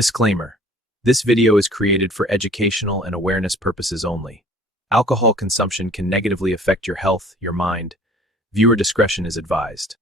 Disclaimer. This video is created for educational and awareness purposes only. Alcohol consumption can negatively affect your health, your mind. Viewer discretion is advised.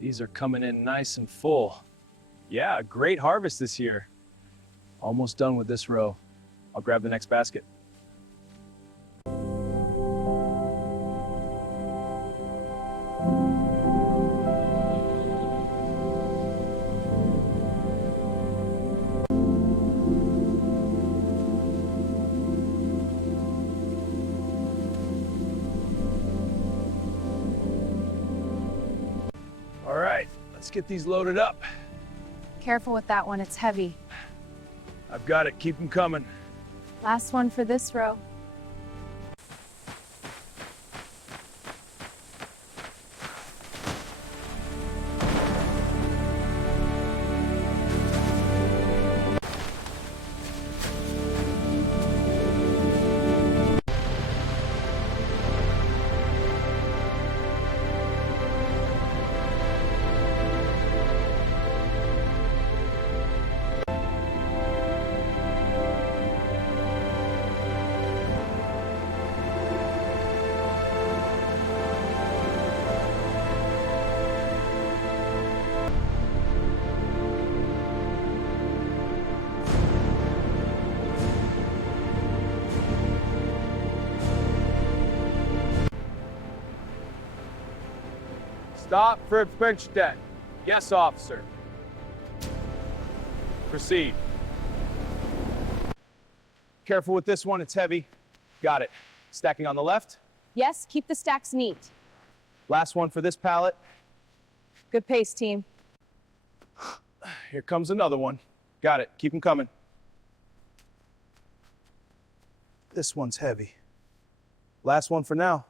These are coming in nice and full. Yeah, great harvest this year. Almost done with this row. I'll grab the next basket. All right, let's get these loaded up. Careful with that one, it's heavy. I've got it, keep them coming. Last one for this row. Stop for inspection deck. Yes, officer. Proceed. Careful with this one, it's heavy. Got it. Stacking on the left. Yes, keep the stacks neat. Last one for this pallet. Good pace, team. Here comes another one. Got it. Keep them coming. This one's heavy. Last one for now.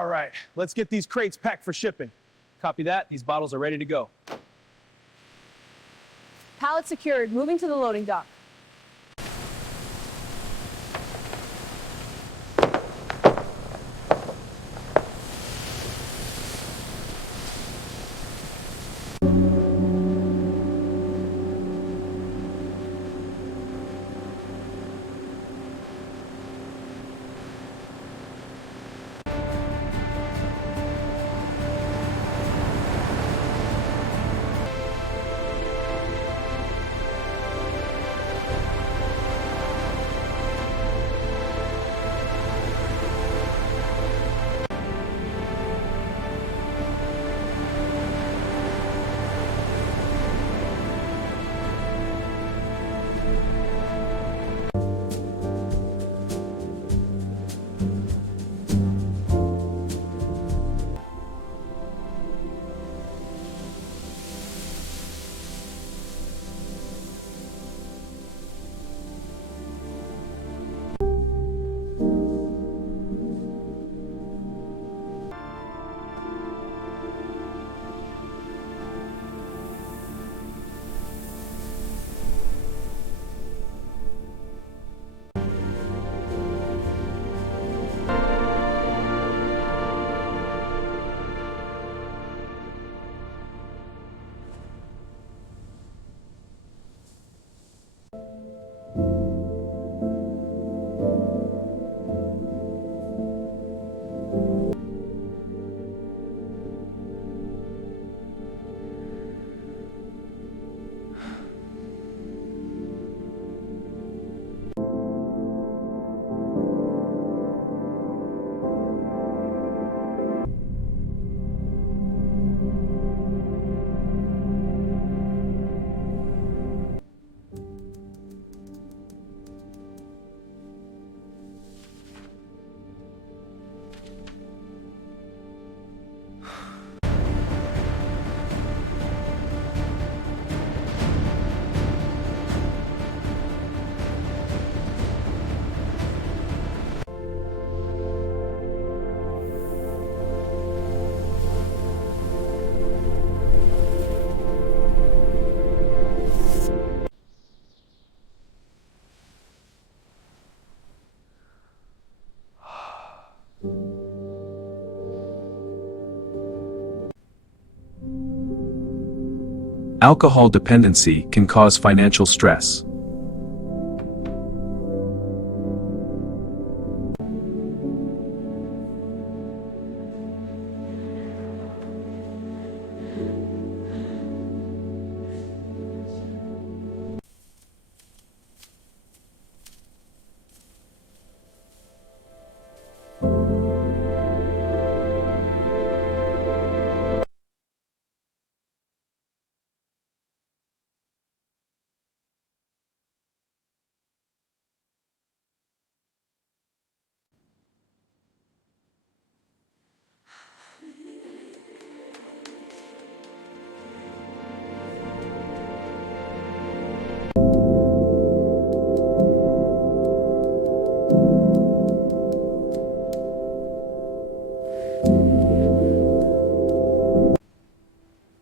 All right, let's get these crates packed for shipping. Copy that. These bottles are ready to go. Pallet secured. Moving to the loading dock. Alcohol dependency can cause financial stress.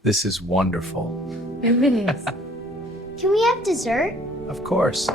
This is wonderful. It is. Can we have dessert? Of course.